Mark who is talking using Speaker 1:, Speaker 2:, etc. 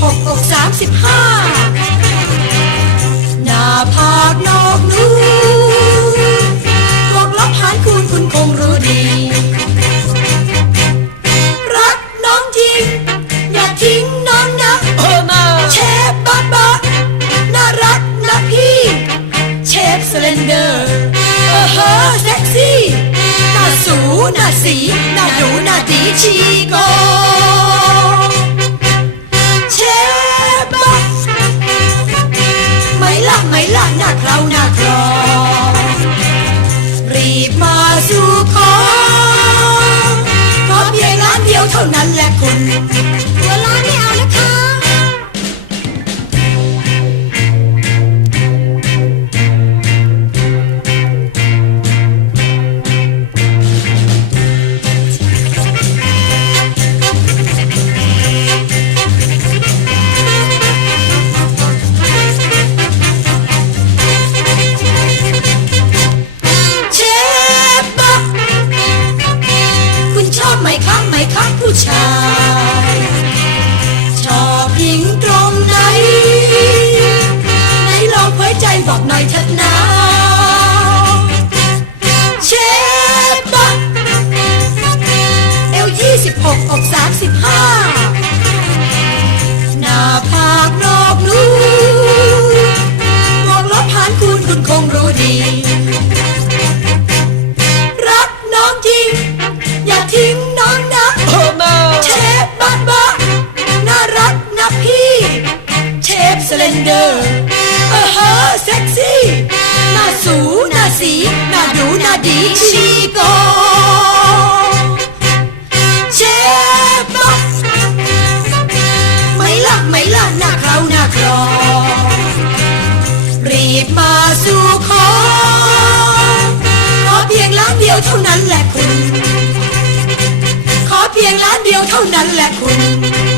Speaker 1: หกอกสามสิบห้าหน้าผากนอกนูบวกลบหารคูณคุณคงรู้ดี รักน้องจริง อย่าทิ้งน้องนะเชฟบ้าบ้านารักนะพี่ เชฟสเลนเดอร์เออเฮ้อเซ็กซี่ หน้าสูหน้าสี หน้าดูหน้าตีชี นเดียวเท่านั้นแหละคุณหัวร้า ไหมครับไหมครับผู้ชาย ชอบหญิงตรงไหนไหนลองเผยใจบอกหน่อยเถิดนะเชฟบะเอวยี่สิบหกอกสามสิบห้าหน้าผากนอกนูมองลบผ่านคุณคุณคงรู้ดี ดียวเท่านั้นแหละคุณ